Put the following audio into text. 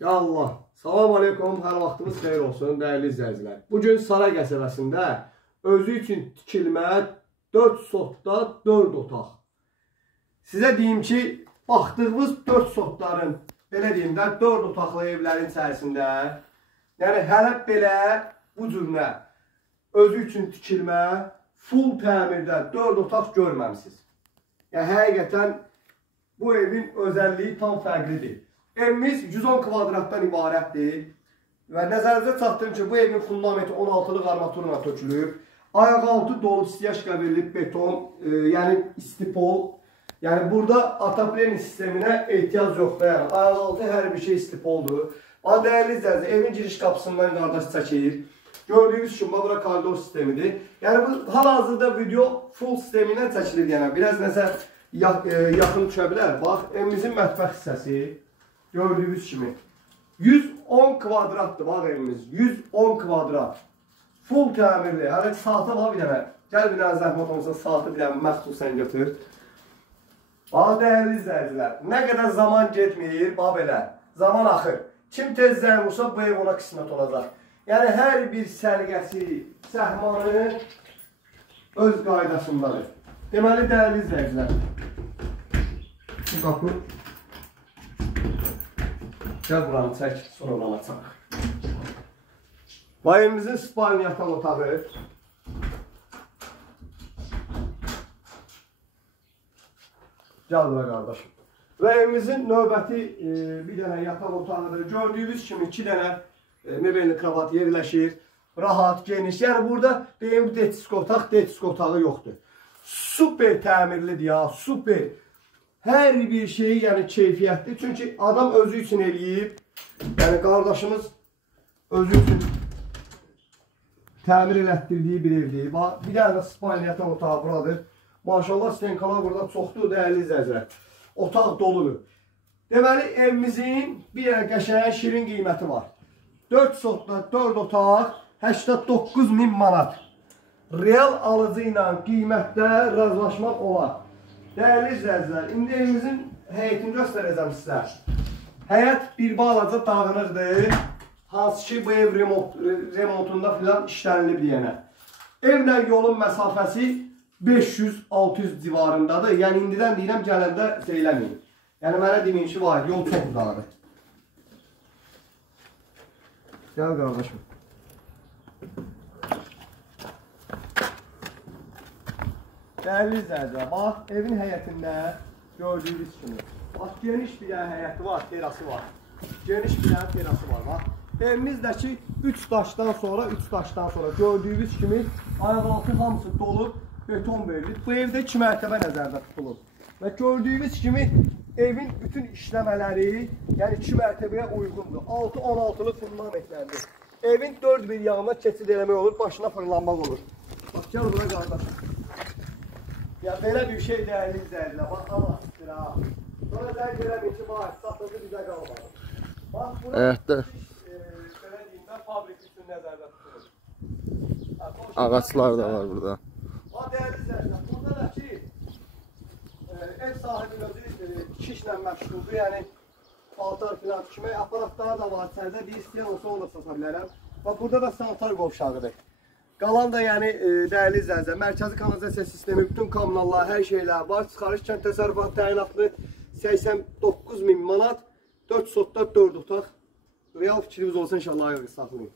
Ya Allah, salam aleykum, hər vaxtınız xeyir olsun, dəyərli izləyicilər. Bugün Saray qəsəbəsində özü üçün tikilmə 4 sotda 4 otaq. Sizə deyim ki, baxdığımız 4 sotların, belə deyim də, 4 otaqlı evlərin içərisində, yəni hələ belə bu cürünə özü üçün tikilmə, full təmirdə 4 otaq görməmişsiniz. Yəni həqiqətən bu evin özəlliyi tam fərqlidir. Evimiz 110 kvadratdan ibarətdir və nəzərinizə çatdırım ki, bu evin fundamenti 16'lıq armaturla tökülüb. Ayaq altı dolub, stiyaşka verilib, beton, yəni istipol. Yəni burada ataplen sisteminə ehtiyac yoxdur. Yəni ayaq altı hər bir şey istipoldur. Dəyərli izləyicilər, evin giriş qapısından qardaş çəkir. Gördüyünüz kimi bura koridor sistemidir. Yəni bu hal-hazırda video full sistemi ilə çəkilir. Yəni biraz nəsə yaxın düşə bilər. Bax, evimizin mətbəx hissəsi. Gördüyünüz kimi 110 kvadratdır bax evimiz. 110 kvadrat. Full təmirli. Hələ saata bax bir dənə. Gəl bir dənə zəhmət olsa saatı bir dənə məxsusən götür. Bax dəyərli izləyicilər. Nə qədər zaman getməyir, bax belə. Zaman axır. Kim tez zəng vursa bu ev ona qismət olacaq. Yəni hər bir sərgəsi, səhmanı öz qaydasındadır. Deməli dəyərli izləyicilər. Bu qapı. Gəl buranı çək, sonra oranı açaq. Bu evimizin spalni yataq otağı. Gəl bura qardaşım. Və evimizin növbəti bir dənə yataq otağıdır. Gördüyünüz kimi 2 dənə mebelli kravat yerləşir. Rahat, geniş. Yəni burada deyim detisk otaq, detisk otağı yoxdur. Super təmirlidir ya, super. Hər bir şeyi yəni keyfiyyətli. Çünki adam özü üçün eləyib. Yəni qardaşımız özü üçün təmir elətdirdiyi bir evdir. Bir dənə spalni yataq otağı buradır. Maşallah stenkalar burada çoxdur, dəyərli izləyicilər. Otaq doludur. Deməli evimizin bir dənə qəşəng şirin qiyməti var. 4 sotda 4 otaq 89.000 manat. Real alıcı ilə qiymətdə razılaşmaq olar. Dəyərli izləyicilər, indi evimizin həyətini göstərəcəm sizə. Həyət bir balaca dağınıqdır. Hansı ki bu ev remontunda filan işlənilib deyənə. Evlə yolun məsafəsi 500-600 civarındadır. Yəni indidən deyirəm gələndə söyləməyin. Yəni mənə deməyin ki var, yol çox uzaqdır. Gəl qardaşım. Dəyərli izləyicilər, bax, evin həyətində gördüyünüz kimi. Bax, geniş bir dənə həyəti var, terası var. Geniş bir dənə terası var, bax. Evimizdəki 3 daşdan sonra gördüyünüz kimi ayaqaltı hamısı dolub, beton verilir. Bu evdə 2 mərtəbə nəzərdə tutulub. Və gördüyünüz kimi evin bütün işləmələri, yəni 2 mərtəbəyə uyğundur. 6-16'lı fundamentlərdir. Evin 4 bir yanına keçid eləmək olur, başına fırlanmaq olur. Bax, gəl bura qardaşım. Ya belə bir şey dəyərli izləyicilər, bax alasıdır ha. Sonra zəng eləməyin ki, bax, satıldı bizə qalmadı. Bax, bura belə deyim də, fabrik üçün nəzərdə tutulur. Ağaçlar da var burada. Bax, dəyərli izləyicilər, burada da ki, ev sahibinin özü tikişlə məşğuldur, yəni paltar filan tikmək aparatları da var, sərdə bir istəyən olsa onu da sata bilərəm. Bax, burada da sanitar qovşağıdır. Qalan da yəni dəyərli izləyicilər, mərkəzi kanalizasiya sistemi, bütün kommunallar, hər şeylər var. Çıxarış kənd təsərrüfatı təyinatlı 89.000 manat, 4 sotda 4 otaq. Real fikriniz olsa inşallah ayırıq saxlayın.